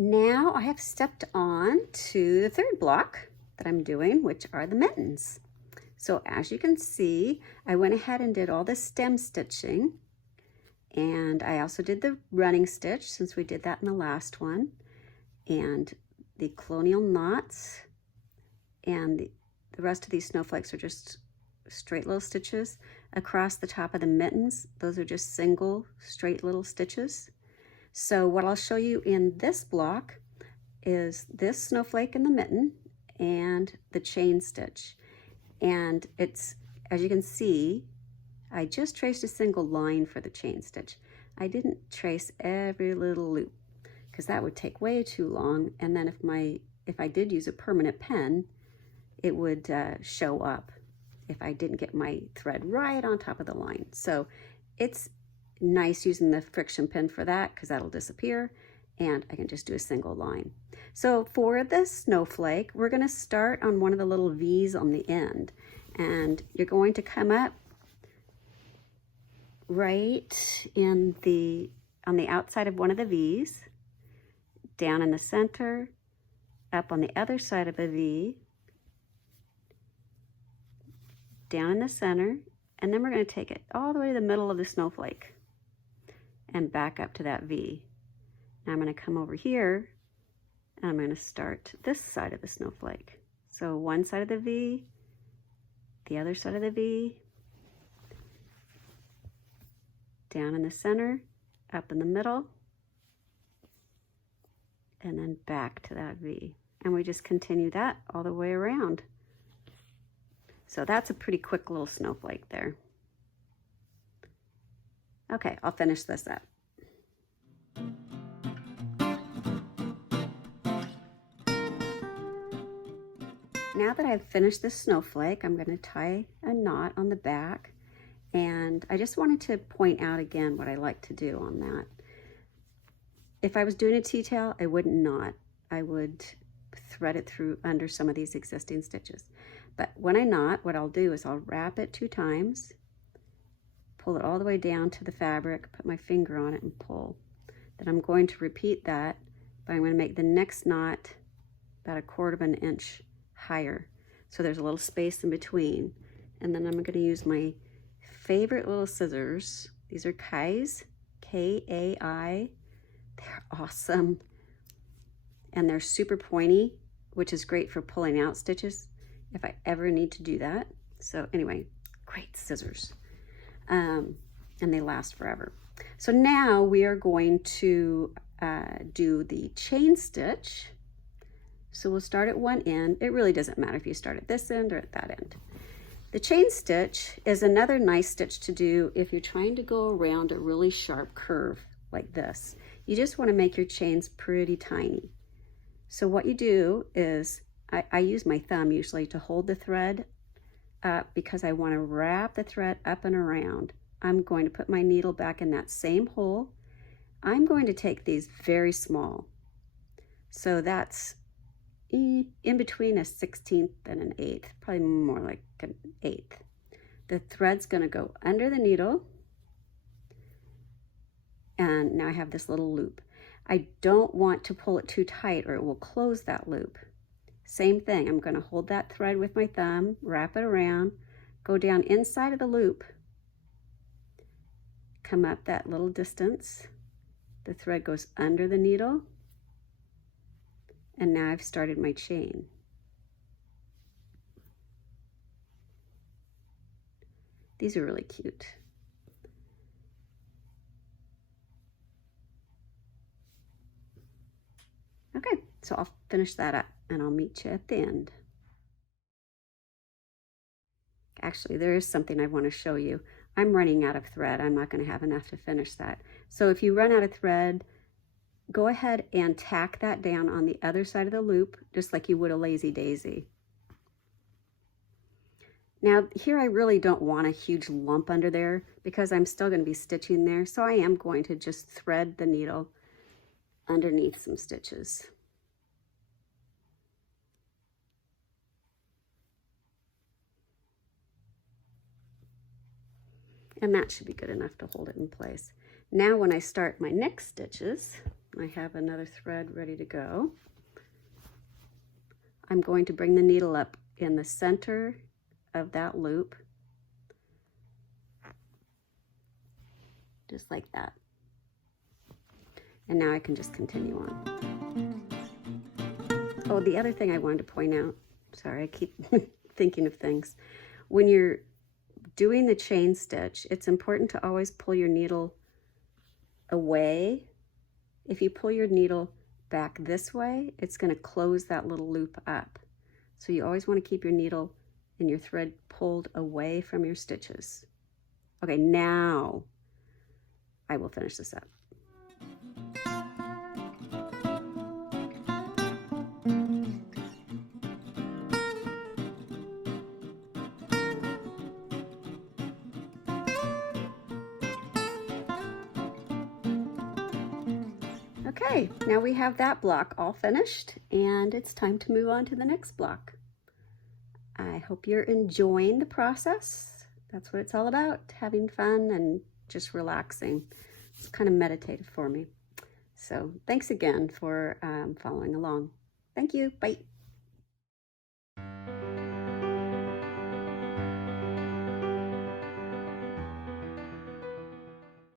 Now I have stepped on to the third block that I'm doing, which are the mittens. So as you can see, I went ahead and did all the stem stitching, and I also did the running stitch since we did that in the last one, and the colonial knots, and the rest of these snowflakes are just straight little stitches. Across the top of the mittens, those are just single straight little stitches. So what I'll show you in this block is this snowflake in the mitten and the chain stitch. And it's, as you can see, I just traced a single line for the chain stitch. I didn't trace every little loop because that would take way too long. And then if I did use a permanent pen, it would show up if I didn't get my thread right on top of the line. So it's nice using the friction pin for that because that'll disappear and I can just do a single line. So for the snowflake, we're going to start on one of the little V's on the end, and you're going to come up right in on the outside of one of the V's, down in the center, up on the other side of a V, down in the center, and then we're going to take it all the way to the middle of the snowflake and back up to that V. Now I'm going to come over here and I'm going to start this side of the snowflake. So one side of the V, the other side of the V, down in the center, up in the middle, and then back to that V. And we just continue that all the way around. So that's a pretty quick little snowflake there. Okay, I'll finish this up. Now that I've finished this snowflake, I'm going to tie a knot on the back, and I just wanted to point out again what I like to do on that. If I was doing a T-tail, I wouldn't knot. I would thread it through under some of these existing stitches. But when I knot, what I'll do is I'll wrap it 2 times, pull it all the way down to the fabric, put my finger on it and pull. Then I'm going to repeat that, but I'm going to make the next knot about 1/4 of an inch higher. So there's a little space in between. And then I'm going to use my favorite little scissors. These are Kai's, K-A-I. They're awesome. And they're super pointy, which is great for pulling out stitches if I ever need to do that. So anyway, great scissors. And they last forever. So now we are going to do the chain stitch. So we'll start at one end. It really doesn't matter if you start at this end or at that end. The chain stitch is another nice stitch to do if you're trying to go around a really sharp curve like this. You just want to make your chains pretty tiny. So what you do is, I use my thumb usually to hold the thread up because I want to wrap the thread up and around. I'm going to put my needle back in that same hole. I'm going to take these very small. So that's in between a 1/16 and an 1/8, probably more like an 1/8. The thread's going to go under the needle, and now I have this little loop. I don't want to pull it too tight or it will close that loop. Same thing, I'm going to hold that thread with my thumb, wrap it around, go down inside of the loop, come up that little distance. The thread goes under the needle, and now I've started my chain. These are really cute. Okay, so I'll finish that up and I'll meet you at the end. Actually, there is something I want to show you. I'm running out of thread. I'm not going to have enough to finish that. So if you run out of thread, go ahead and tack that down on the other side of the loop, just like you would a lazy daisy. Now here I really don't want a huge lump under there because I'm still going to be stitching there. So I am going to just thread the needle underneath some stitches. And that should be good enough to hold it in place. Now when I start my next stitches, I have another thread ready to go. I'm going to bring the needle up in the center of that loop, just like that. And now I can just continue on. Oh, the other thing I wanted to point out, sorry, I keep thinking of things. When you're doing the chain stitch, it's important to always pull your needle away. If you pull your needle back this way, it's going to close that little loop up. So you always want to keep your needle and your thread pulled away from your stitches. Okay, now I will finish this up. Okay, now we have that block all finished, and it's time to move on to the next block. I hope you're enjoying the process. That's what it's all about, having fun and just relaxing. It's kind of meditative for me. So thanks again for following along. Thank you. Bye.